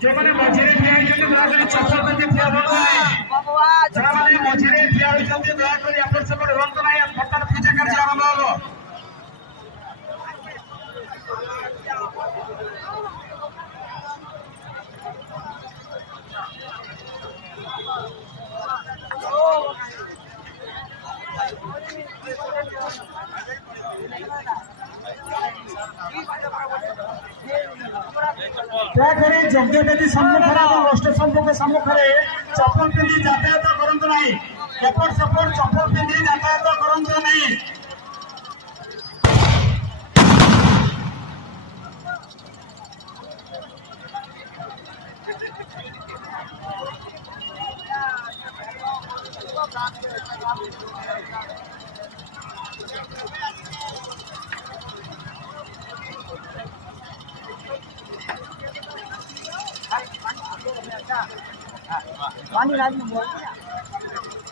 જેમને મજૂરી થયા છે દયાકરી ચપ્પલ થયા જેମାନେ મજૂરી થયા છે દયાકરી આપણે સપોર્ટ રંત નહીં ફક્ત પૂજા કરી આરંભ હલો ଦୟାକରି ଯଜ୍ଞବେଦୀ ସମ୍ମୁଖରେ ଏବଂ ଅଷ୍ଟ ସମ୍ମୁଖରେ ଚପଲ ପିନ୍ଧି ଯାତାୟାତ କରନ୍ତୁ ନାହିଁ ଏପଟ ସେପଟ ଚପଲ ପିନ୍ଧି ଯାତାୟାତ କରନ୍ତୁ ନାହିଁ पानी रात में बोल